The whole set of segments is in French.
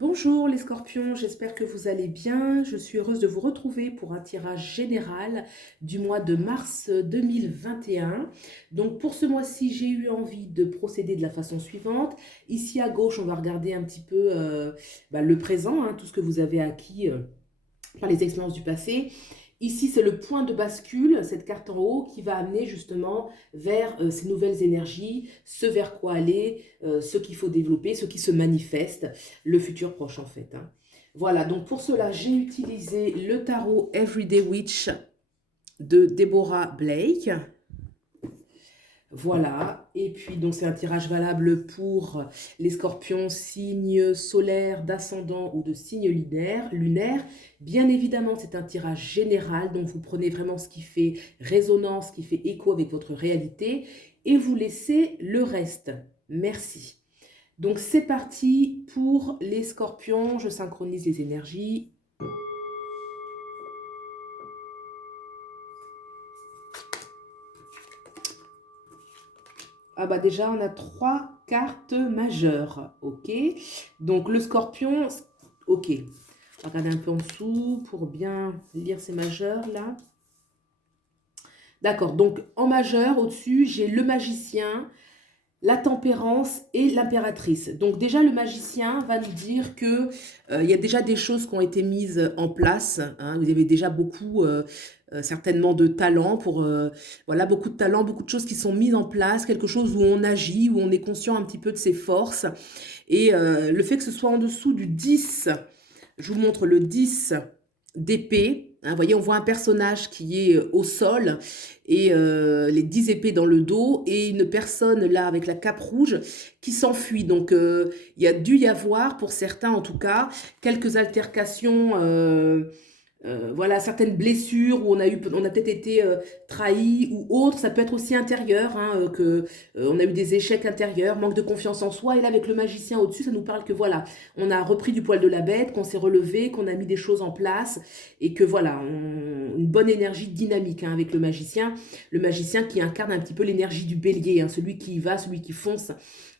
Bonjour les scorpions, j'espère que vous allez bien. Je suis heureuse de vous retrouver pour un tirage général du mois de mars 2021. Donc pour ce mois-ci, j'ai eu envie de procéder de la façon suivante. Ici à gauche, on va regarder un petit peu le présent, tout ce que vous avez acquis par les expériences du passé. Ici, c'est le point de bascule, cette carte en haut, qui va amener justement vers ces nouvelles énergies, ce vers quoi aller, ce qu'il faut développer, ce qui se manifeste, le futur proche en fait. Voilà, donc pour cela, j'ai utilisé le tarot Everyday Witch de Deborah Blake. Voilà, et puis donc c'est un tirage valable pour les scorpions, signes solaires, d'ascendant ou de signes lunaires. Bien évidemment, c'est un tirage général, donc vous prenez vraiment ce qui fait résonance, ce qui fait écho avec votre réalité, et vous laissez le reste. Merci. Donc c'est parti pour les scorpions, je synchronise les énergies. Ah bah déjà, on a 3 cartes majeures, ok. Donc le scorpion, ok. On va regarder un peu en dessous pour bien lire ces majeurs là. D'accord, donc en majeur, au-dessus, j'ai le magicien, la tempérance et l'impératrice. Donc déjà, le magicien va nous dire que il y a déjà des choses qui ont été mises en place. Vous avez déjà beaucoup, certainement, de talent pour, voilà, beaucoup de talent, beaucoup de choses qui sont mises en place, quelque chose où on agit, où on est conscient un petit peu de ses forces. Et le fait que ce soit en dessous du 10, je vous montre le 10 d'épée. Vous voyez, on voit un personnage qui est au sol et les 10 épées dans le dos et une personne là avec la cape rouge qui s'enfuit. Donc, il y a dû y avoir, pour certains en tout cas, quelques altercations. Voilà, certaines blessures où on a peut-être été trahi ou autre. Ça peut être aussi intérieur, on a eu des échecs intérieurs, manque de confiance en soi. Et là, avec le magicien au-dessus, ça nous parle que voilà, on a repris du poil de la bête, qu'on s'est relevé, qu'on a mis des choses en place et que voilà, une bonne énergie dynamique avec le magicien. Le magicien qui incarne un petit peu l'énergie du bélier, celui qui y va, celui qui fonce,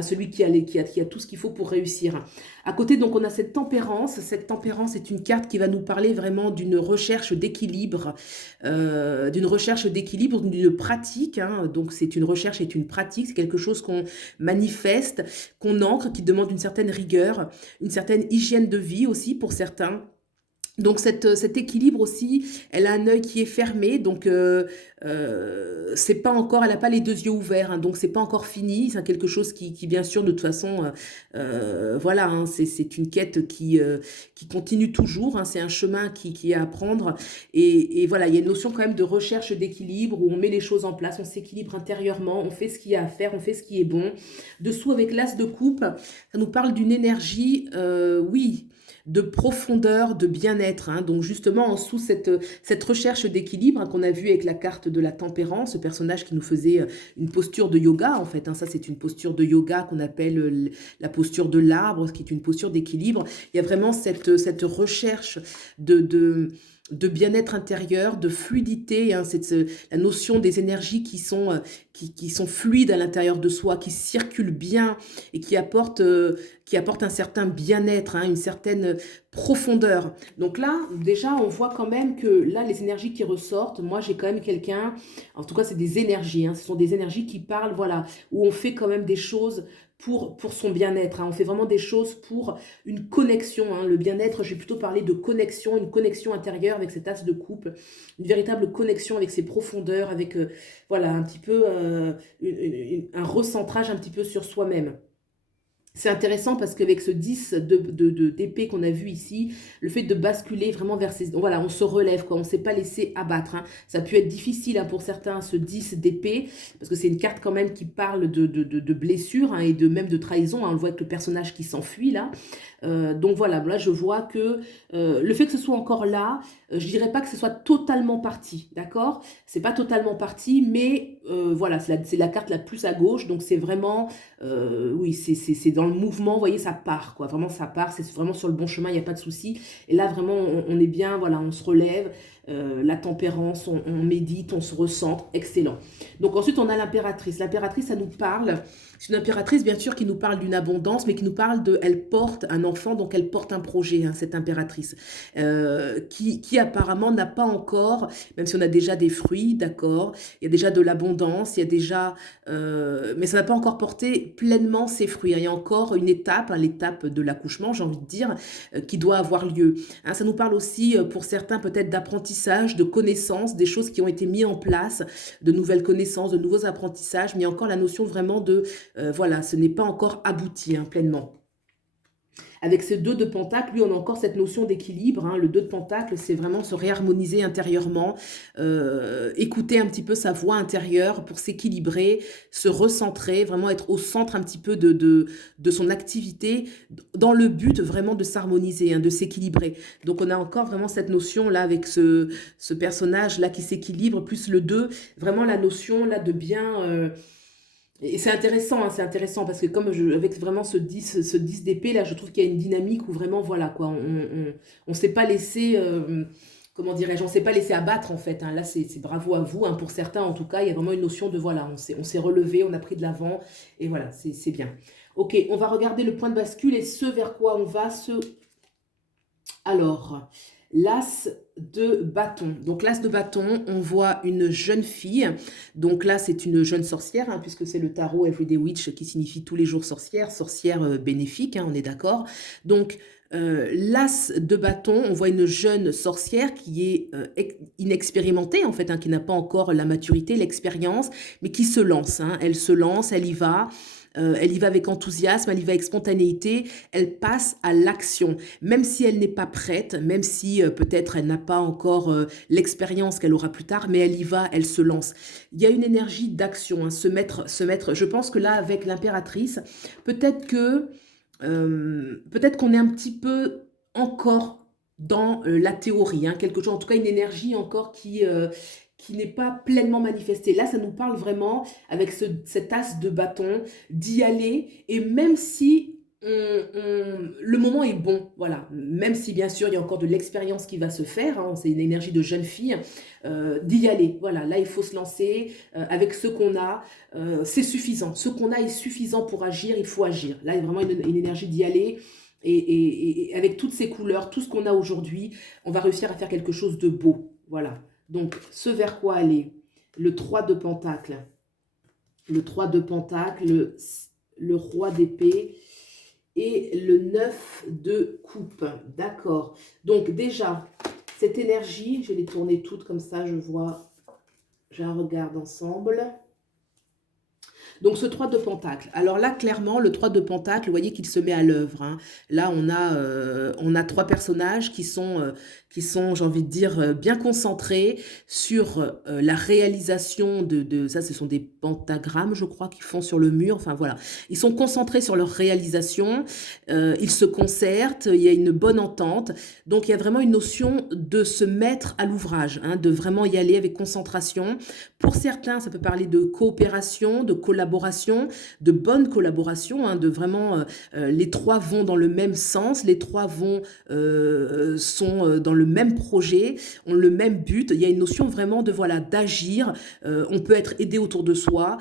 celui qui a tout ce qu'il faut pour réussir. À côté, donc, on a cette tempérance. Cette tempérance est une carte qui va nous parler vraiment d'une recherche d'équilibre, d'une pratique. Donc, c'est une recherche et une pratique. C'est quelque chose qu'on manifeste, qu'on ancre, qui demande une certaine rigueur, une certaine hygiène de vie aussi pour certains. Donc cet équilibre aussi, elle a un œil qui est fermé, donc c'est pas encore, elle n'a pas les deux yeux ouverts, donc c'est pas encore fini, c'est quelque chose qui bien sûr de toute façon, voilà, c'est une quête qui continue toujours, c'est un chemin qui est à prendre, et voilà, il y a une notion quand même de recherche d'équilibre, où on met les choses en place, on s'équilibre intérieurement, on fait ce qu'il y a à faire, on fait ce qui est bon. Dessous avec l'as de coupe, ça nous parle d'une énergie, oui, de profondeur, de bien-être. Donc justement, en dessous, cette recherche d'équilibre qu'on a vu avec la carte de la tempérance, ce personnage qui nous faisait une posture de yoga, en fait. Ça, c'est une posture de yoga qu'on appelle la posture de l'arbre, qui est une posture d'équilibre. Il y a vraiment cette recherche de bien-être intérieur, de fluidité, la notion des énergies qui sont fluides à l'intérieur de soi, qui circulent bien et qui apportent un certain bien-être, une certaine profondeur. Donc là, déjà, on voit quand même que là, les énergies qui ressortent, moi, j'ai quand même quelqu'un, en tout cas, c'est des énergies, ce sont des énergies qui parlent, voilà, où on fait quand même des choses pour son bien-être. On fait vraiment des choses pour une connexion. Le bien-être, je vais plutôt parler de connexion, une connexion intérieure avec cet as de coupe, une véritable connexion avec ses profondeurs, avec voilà, un petit peu un recentrage un petit peu sur soi-même. C'est intéressant parce qu'avec ce 10 d'épée qu'on a vu ici, le fait de basculer vraiment vers ces... Voilà, on se relève, quoi, on ne s'est pas laissé abattre. Ça a pu être difficile pour certains, ce 10 d'épée, parce que c'est une carte quand même qui parle de blessures et même de trahison. On le voit avec le personnage qui s'enfuit là. Donc voilà, là je vois que le fait que ce soit encore là, je dirais pas que ce soit totalement parti, d'accord? C'est pas totalement parti, mais voilà, c'est la carte la plus à gauche, donc c'est vraiment, oui, c'est dans le mouvement, vous voyez, ça part, quoi, vraiment ça part, c'est vraiment sur le bon chemin, il n'y a pas de souci. Et là vraiment, on est bien, voilà, on se relève, la tempérance, on médite, on se recentre, excellent. Donc ensuite, on a l'impératrice. L'impératrice, ça nous parle, c'est une impératrice bien sûr qui nous parle d'une abondance, mais qui nous parle elle porte un enfant, donc elle porte un projet, hein, cette impératrice, qui apparemment n'a pas encore, même si on a déjà des fruits, d'accord, il y a déjà de l'abondance, il y a déjà, mais ça n'a pas encore porté pleinement ses fruits, hein. Il y a encore une étape, hein, l'étape de l'accouchement, j'ai envie de dire, qui doit avoir lieu. Hein, ça nous parle aussi, pour certains, peut-être d'apprentissage, de connaissances, des choses qui ont été mises en place, de nouvelles connaissances, de nouveaux apprentissages, mais il y a encore la notion vraiment de, voilà, ce n'est pas encore abouti, hein, pleinement. Avec ce 2 de Pentacle, lui, on a encore cette notion d'équilibre, hein. Le 2 de Pentacle, c'est vraiment se réharmoniser intérieurement, écouter un petit peu sa voix intérieure pour s'équilibrer, se recentrer, vraiment être au centre un petit peu de son activité, dans le but vraiment de s'harmoniser, hein, de s'équilibrer. Donc on a encore vraiment cette notion-là avec ce personnage-là qui s'équilibre, plus le 2, vraiment la notion là de bien... et c'est intéressant parce que comme avec vraiment ce 10 d'épée là, je trouve qu'il y a une dynamique où vraiment, voilà quoi, on s'est pas laissé, comment dirais-je, on s'est pas laissé abattre en fait, hein. Là, c'est bravo à vous, hein. Pour certains en tout cas, il y a vraiment une notion de voilà, on s'est relevé, on a pris de l'avant et voilà, c'est bien. Ok, on va regarder le point de bascule et ce vers quoi on va se... Alors, l'as de bâton. Donc l'as de bâton, on voit une jeune fille. Donc là, c'est une jeune sorcière, hein, puisque c'est le tarot Everyday Witch qui signifie tous les jours sorcière, sorcière bénéfique, hein, on est d'accord. Donc l'as de bâton, on voit une jeune sorcière qui est inexpérimentée en fait, hein, qui n'a pas encore la maturité, l'expérience, mais qui se lance, hein. Elle se lance, elle y va. Elle y va avec enthousiasme, elle y va avec spontanéité, elle passe à l'action, même si elle n'est pas prête, même si peut-être elle n'a pas encore l'expérience qu'elle aura plus tard, mais elle y va, elle se lance. Il y a une énergie d'action, hein, se mettre. Je pense que là, avec l'impératrice, peut-être qu'on est un petit peu encore dans la théorie, hein, quelque chose, en tout cas une énergie encore qui n'est pas pleinement manifestée. Là, ça nous parle vraiment, avec cet as de bâton, d'y aller, et même si le moment est bon, voilà, même si bien sûr il y a encore de l'expérience qui va se faire, hein, c'est une énergie de jeune fille, d'y aller, voilà, là il faut se lancer, avec ce qu'on a, c'est suffisant, ce qu'on a est suffisant pour agir, il faut agir, là il y a vraiment une énergie d'y aller, et avec toutes ces couleurs, tout ce qu'on a aujourd'hui, on va réussir à faire quelque chose de beau, voilà. Donc, ce vers quoi aller? Le 3 de Pentacle. Le 3 de Pentacle, le roi d'épée et le 9 de coupe. D'accord. Donc, déjà, cette énergie, je vais les tourner toutes comme ça, je vois, j'ai un regard d'ensemble. Donc, ce 3 de Pentacle. Alors là, clairement, le 3 de Pentacle, vous voyez qu'il se met à l'œuvre, hein. Là, on a 3 personnages qui sont, j'ai envie de dire, bien concentrés sur la réalisation ça, ce sont des pentagrammes, je crois, qu'ils font sur le mur. Enfin, voilà. Ils sont concentrés sur leur réalisation. Ils se concertent. Il y a une bonne entente. Donc, il y a vraiment une notion de se mettre à l'ouvrage, hein, de vraiment y aller avec concentration. Pour certains, ça peut parler de coopération, de collaboration, de bonne collaboration, hein, de vraiment, les 3 vont dans le même sens, les 3 sont dans le même projet, ont le même but. Il y a une notion vraiment de voilà d'agir. On peut être aidé autour de soi.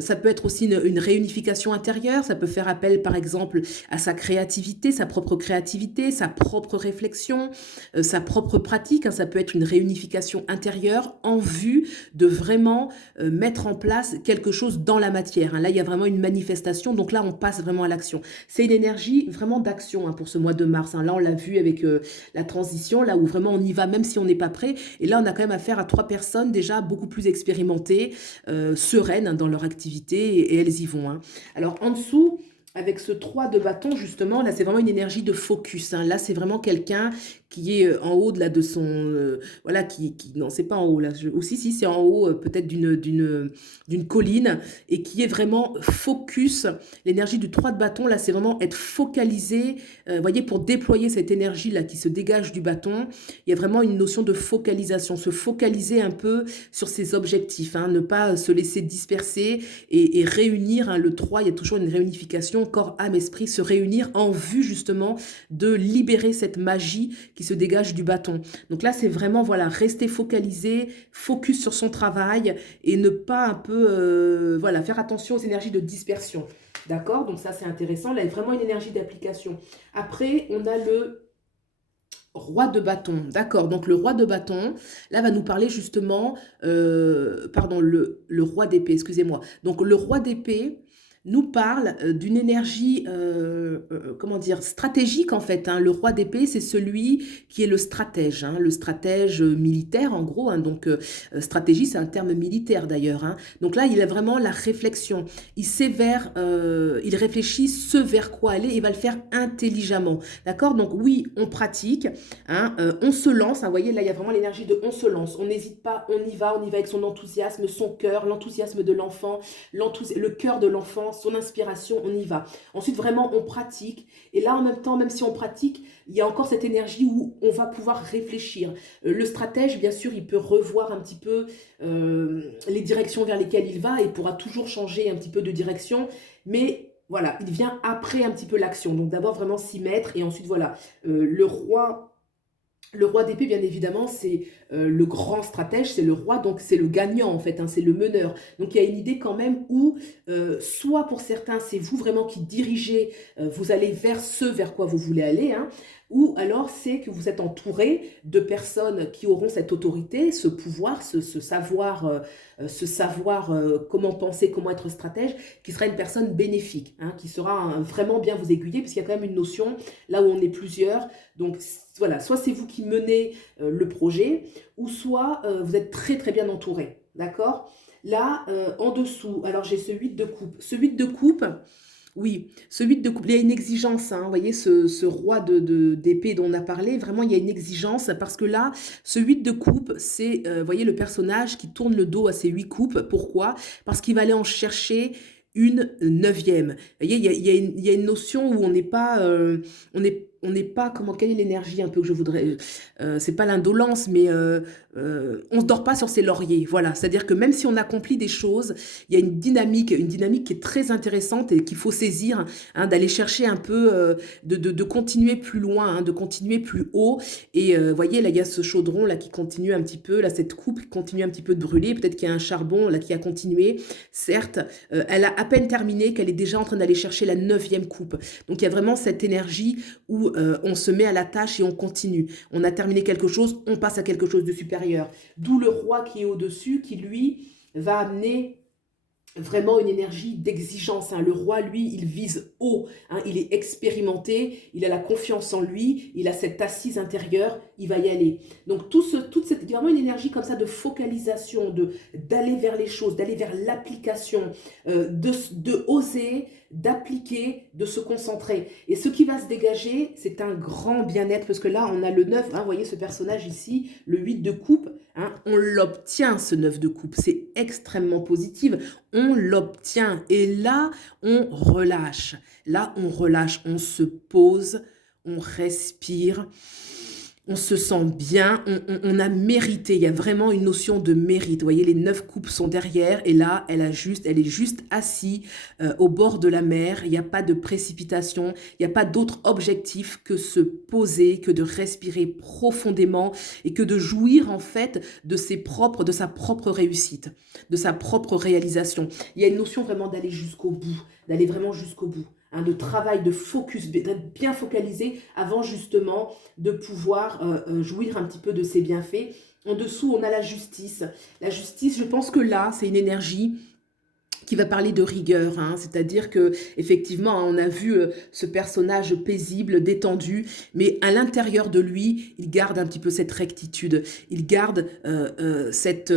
Ça peut être aussi une réunification intérieure. Ça peut faire appel, par exemple, à sa créativité, sa propre réflexion, sa propre pratique, hein. Ça peut être une réunification intérieure en vue de vraiment mettre en place quelque chose dans la matière, hein. Là, il y a vraiment une manifestation. Donc là, on passe vraiment à l'action. C'est une énergie vraiment d'action, hein, pour ce mois de mars, hein. Là, on l'a vu avec la transition, là où vraiment on y va même si on n'est pas prêt. Et là, on a quand même affaire à 3 personnes déjà beaucoup plus expérimentées, sereines, hein, dans leur activité et elles y vont, hein. Alors, en dessous, avec ce 3 de bâton, justement, là, c'est vraiment une énergie de focus, hein. Là, c'est vraiment quelqu'un qui est en haut de, là, de son... voilà, non, c'est pas en haut, là. Aussi, si, c'est en haut, peut-être d'une colline, et qui est vraiment focus. L'énergie du 3 de bâton, là, c'est vraiment être focalisé. Vous voyez, pour déployer cette énergie, là, qui se dégage du bâton, il y a vraiment une notion de focalisation, se focaliser un peu sur ses objectifs, hein, ne pas se laisser disperser et réunir, hein, le 3, il y a toujours une réunification vibration corps, âme, esprit se réunir en vue justement de libérer cette magie qui se dégage du bâton. Donc là, c'est vraiment, voilà, rester focalisé, focus sur son travail et ne pas un peu, voilà, faire attention aux énergies de dispersion. D'accord? Donc ça, c'est intéressant. Là, il y a vraiment une énergie d'application. Après, on a le roi de bâton. D'accord? Donc le roi de bâton, là, va nous parler justement, pardon, le roi d'épée, excusez-moi. Donc le roi d'épée nous parle d'une énergie, comment dire, stratégique en fait, hein. Le roi d'épée, c'est celui qui est le stratège militaire en gros, hein. Donc stratégie, c'est un terme militaire d'ailleurs, hein. Donc là, il a vraiment la réflexion. Il sait il réfléchit ce vers quoi aller, il va le faire intelligemment. D'accord? Donc oui, on pratique, hein, on se lance, hein. Vous voyez, là, il y a vraiment l'énergie de on se lance. On n'hésite pas, on y va avec son enthousiasme, son cœur, l'enthousiasme de l'enfant, le cœur de l'enfant, son inspiration, on y va. Ensuite, vraiment, on pratique. Et là, en même temps, même si on pratique, il y a encore cette énergie où on va pouvoir réfléchir. Le stratège, bien sûr, il peut revoir un petit peu les directions vers lesquelles il va et pourra toujours changer un petit peu de direction. Mais voilà, il vient après un petit peu l'action. Donc d'abord, vraiment s'y mettre. Et ensuite, voilà, le roi d'épée, bien évidemment, c'est le grand stratège, c'est le roi, donc c'est le gagnant en fait, hein, c'est le meneur. Donc il y a une idée quand même où, soit pour certains, c'est vous vraiment qui dirigez, vous allez vers ce vers quoi vous voulez aller, hein, ou alors c'est que vous êtes entouré de personnes qui auront cette autorité, ce pouvoir, ce savoir comment penser, comment être stratège, qui sera une personne bénéfique, hein, qui sera vraiment bien vous aiguiller, puisqu'il y a quand même une notion, là où on est plusieurs, donc voilà, soit c'est vous qui menez le projet, ou soit vous êtes très très bien entouré, d'accord? Là, en dessous, alors j'ai ce 8 de coupe. Ce 8 de coupe, oui, ce 8 de coupe, il y a une exigence, hein, vous voyez, ce roi d'épée dont on a parlé, vraiment il y a une exigence, parce que là, ce 8 de coupe, c'est, vous voyez, le personnage qui tourne le dos à ces 8 coupes. Pourquoi? Parce qu'il va aller en chercher une neuvième. Vous voyez, il y a une notion où on n'est pas, on n'est pas, comment, quelle est l'énergie un peu que je voudrais, c'est pas l'indolence, mais on se dort pas sur ses lauriers, voilà, c'est-à-dire que même si on accomplit des choses, il y a une dynamique qui est très intéressante et qu'il faut saisir, hein, d'aller chercher un peu, de continuer plus loin, hein, de continuer plus haut, et voyez, là, il y a ce chaudron, là, qui continue un petit peu, là, cette coupe qui continue un petit peu de brûler, peut-être qu'il y a un charbon, là, qui a continué, certes, elle a à peine terminé qu'elle est déjà en train d'aller chercher la neuvième coupe, donc il y a vraiment cette énergie où on se met à la tâche et on continue. On a terminé quelque chose, on passe à quelque chose de supérieur. D'où le roi qui est au-dessus, qui lui va amener vraiment une énergie d'exigence, hein. Le roi, lui, il vise haut, hein. Il est expérimenté, il a la confiance en lui, il a cette assise intérieure, il va y aller. Donc toute cette, vraiment une énergie comme ça de focalisation, d'aller vers les choses, d'aller vers l'application, de oser, d'appliquer, de se concentrer. Et ce qui va se dégager, c'est un grand bien-être, parce que là, on a le 9, hein, vous voyez ce personnage ici, le 8 de coupe, hein, on l'obtient, ce 9 de coupe, c'est extrêmement positif, on l'obtient, et là, on relâche, on se pose, on respire, on se sent bien, on a mérité, il y a vraiment une notion de mérite. Vous voyez, les 9 coupes sont derrière, et là, elle est juste assise au bord de la mer, il n'y a pas de précipitation, il n'y a pas d'autre objectif que se poser, que de respirer profondément, et que de jouir en fait de sa propre réussite, de sa propre réalisation. Il y a une notion vraiment d'aller jusqu'au bout, d'aller vraiment jusqu'au bout, hein, de travail, de focus, d'être bien focalisé avant justement de pouvoir jouir un petit peu de ses bienfaits. En dessous, on a la justice. La justice, je pense que là, c'est une énergie qui va parler de rigueur, hein, c'est-à-dire que effectivement, on a vu ce personnage paisible, détendu, mais à l'intérieur de lui, il garde un petit peu cette rectitude, il garde cette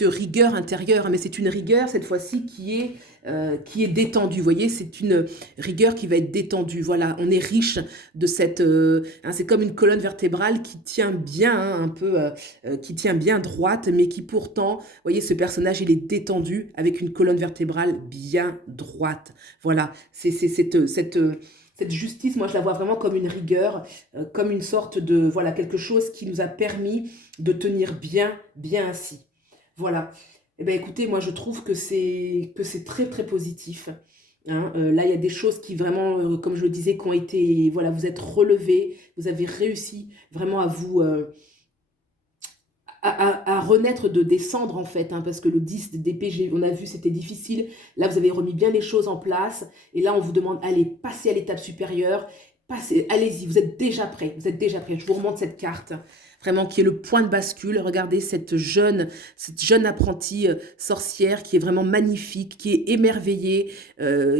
rigueur intérieure, mais c'est une rigueur cette fois-ci qui est détendue. Vous voyez, c'est une rigueur qui va être détendue. Voilà, on est riche de cette, hein, c'est comme une colonne vertébrale qui tient bien, hein, un peu, qui tient bien droite, mais qui pourtant, vous voyez, ce personnage, il est détendu avec une colonne vertébrale bien droite. Voilà, c'est cette justice, moi je la vois vraiment comme une rigueur, comme une sorte de, voilà, quelque chose qui nous a permis de tenir bien assis. Voilà. Eh bien écoutez, moi je trouve que c'est très très positif. hein. Là, il y a des choses qui vraiment, comme je le disais, qui ont été, voilà, vous êtes relevés, vous avez réussi vraiment à vous, à renaître de des cendres en fait, hein, parce que le 10 d'épée, on a vu, c'était difficile. Là, vous avez remis bien les choses en place. Et là, on vous demande, allez, passez à l'étape supérieure. Passez, allez-y, vous êtes déjà prêts. Vous êtes déjà prêts. Je vous remonte cette carte, vraiment, qui est le point de bascule. Regardez cette jeune apprentie sorcière qui est vraiment magnifique, qui est émerveillée,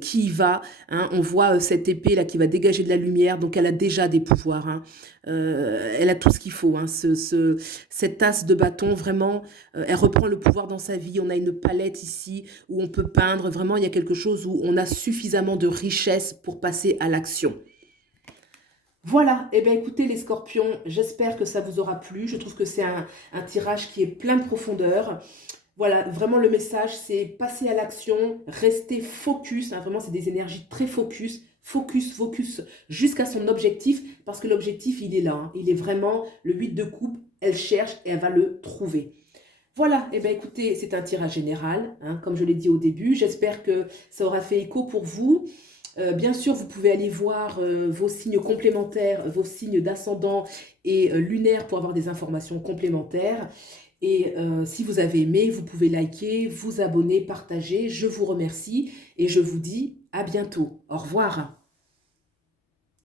qui y va, hein. On voit cette épée là qui va dégager de la lumière, donc elle a déjà des pouvoirs, hein. Elle a tout ce qu'il faut, hein. Cette tasse de bâton, vraiment, elle reprend le pouvoir dans sa vie. On a une palette ici où on peut peindre. Vraiment, il y a quelque chose où on a suffisamment de richesse pour passer à l'action. Voilà, eh bien écoutez les scorpions, j'espère que ça vous aura plu. Je trouve que c'est un tirage qui est plein de profondeur. Voilà, vraiment le message, c'est passer à l'action, rester focus, hein, vraiment c'est des énergies très focus, focus, focus, jusqu'à son objectif, parce que l'objectif, il est là, hein, il est vraiment le 8 de coupe, elle cherche et elle va le trouver. Voilà, eh bien écoutez, c'est un tirage général, hein, comme je l'ai dit au début, j'espère que ça aura fait écho pour vous. Bien sûr, vous pouvez aller voir vos signes complémentaires, vos signes d'ascendant et lunaire pour avoir des informations complémentaires. Et si vous avez aimé, vous pouvez liker, vous abonner, partager. Je vous remercie et je vous dis à bientôt. Au revoir.